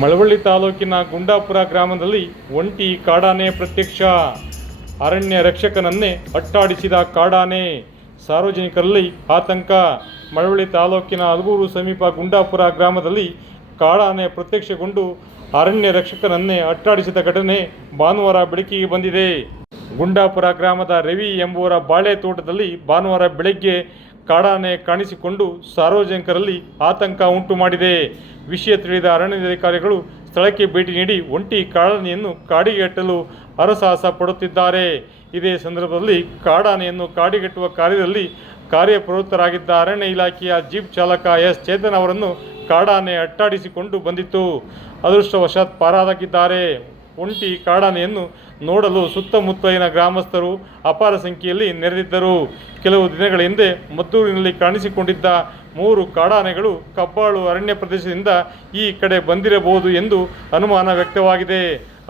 ಮಳವಳ್ಳಿ ತಾಲೂಕಿನ ಗುಂಡಾಪುರ ಗ್ರಾಮದಲ್ಲಿ ಒಂಟಿ ಕಾಡಾನೆ ಪ್ರತ್ಯಕ್ಷ. ಅರಣ್ಯ ರಕ್ಷಕನನ್ನೇ ಅಟ್ಟಾಡಿಸಿದ ಕಾಡಾನೆ, ಸಾರ್ವಜನಿಕರಲ್ಲಿ ಆತಂಕ. ಮಳವಳ್ಳಿ ತಾಲೂಕಿನ ಅಲಗೂರು ಸಮೀಪ ಗುಂಡಾಪುರ ಗ್ರಾಮದಲ್ಲಿ ಕಾಡಾನೆ ಪ್ರತ್ಯಕ್ಷಗೊಂಡು ಅರಣ್ಯ ರಕ್ಷಕನನ್ನೇ ಅಟ್ಟಾಡಿಸಿದ ಘಟನೆ ಭಾನುವಾರ ಬೆಳಕಿಗೆ ಬಂದಿದೆ. ಗುಂಡಾಪುರ ಗ್ರಾಮದ ರವಿ ಎಂಬುವರ ಬಾಳೆ ತೋಟದಲ್ಲಿ ಭಾನುವಾರ ಬೆಳಗ್ಗೆ ಕಾಡಾನೆ ಕಾಣಿಸಿಕೊಂಡು ಸಾರ್ವಜನಿಕರಲ್ಲಿ ಆತಂಕ ಉಂಟು ಮಾಡಿದೆ. ವಿಷಯ ತಿಳಿದ ಅರಣ್ಯಾಧಿಕಾರಿಗಳು ಸ್ಥಳಕ್ಕೆ ಭೇಟಿ ನೀಡಿ ಒಂಟಿ ಕಾಡಾನೆಯನ್ನು ಕಾಡಿಗಟ್ಟಲು ಹರಸಾಹಸ ಪಡುತ್ತಿದ್ದಾರೆ. ಇದೇ ಸಂದರ್ಭದಲ್ಲಿ ಕಾಡಾನೆಯನ್ನು ಕಾಡಿಗಟ್ಟುವ ಕಾರ್ಯದಲ್ಲಿ ಕಾರ್ಯಪ್ರವೃತ್ತರಾಗಿದ್ದ ಅರಣ್ಯ ಇಲಾಖೆಯ ಜೀಪ್ ಚಾಲಕ ಎಸ್ ಚೇತನ್ ಅವರನ್ನು ಕಾಡಾನೆ ಅಟ್ಟಾಡಿಸಿಕೊಂಡು ಬಂದಿತ್ತು. ಅದೃಷ್ಟವಶಾತ್ ಪಾರಾಗಿದ್ದಾರೆ. ಒಂಟಿ ಕಾಡಾನೆಯನ್ನು ನೋಡಲು ಸುತ್ತಮುತ್ತಲಿನ ಗ್ರಾಮಸ್ಥರು ಅಪಾರ ಸಂಖ್ಯೆಯಲ್ಲಿ ನೆರೆದಿದ್ದರು. ಕೆಲವು ದಿನಗಳ ಹಿಂದೆ ಮದ್ದೂರಿನಲ್ಲಿ ಕಾಣಿಸಿಕೊಂಡಿದ್ದ 3 ಕಾಡಾನೆಗಳು ಕಬ್ಬಾಳು ಅರಣ್ಯ ಪ್ರದೇಶದಿಂದ ಈ ಕಡೆ ಬಂದಿರಬಹುದು ಎಂದು ಅನುಮಾನ ವ್ಯಕ್ತವಾಗಿದೆ.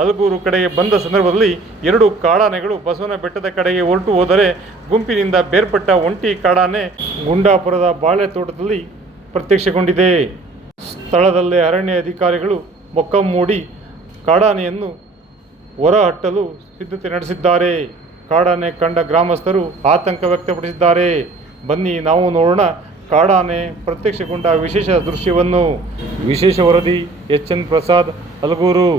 ಅಲಗೂರು ಕಡೆಗೆ ಬಂದ ಸಂದರ್ಭದಲ್ಲಿ 2 ಕಾಡಾನೆಗಳು ಬಸವನ ಬೆಟ್ಟದ ಕಡೆಗೆ ಹೊರಟು ಹೋದರೆ ಗುಂಪಿನಿಂದ ಬೇರ್ಪಟ್ಟ ಒಂಟಿ ಕಾಡಾನೆ ಗುಂಡಾಪುರದ ಬಾಳೆ ತೋಟದಲ್ಲಿ ಪ್ರತ್ಯಕ್ಷಗೊಂಡಿದೆ. ಸ್ಥಳದಲ್ಲೇ ಅರಣ್ಯ ಅಧಿಕಾರಿಗಳು ಮೊಕ್ಕಂ ಹೂಡಿ ಕಾಡಾನೆಯನ್ನು ಹೊರಹಟ್ಟಲು ಸಿದ್ಧತೆ ನಡೆಸಿದ್ದಾರೆ. ಕಾಡಾನೆ ಕಂಡ ಗ್ರಾಮಸ್ಥರು ಆತಂಕ ವ್ಯಕ್ತಪಡಿಸಿದ್ದಾರೆ. ಬನ್ನಿ ನಾವು ನೋಡೋಣ ಕಾಡಾನೆ ಪ್ರತ್ಯಕ್ಷಗೊಂಡ ವಿಶೇಷ ದೃಶ್ಯವನ್ನು. ವಿಶೇಷ ವರದಿ ಎಚ್.ಎನ್. ಪ್ರಸಾದ್, ಅಲಗೂರು.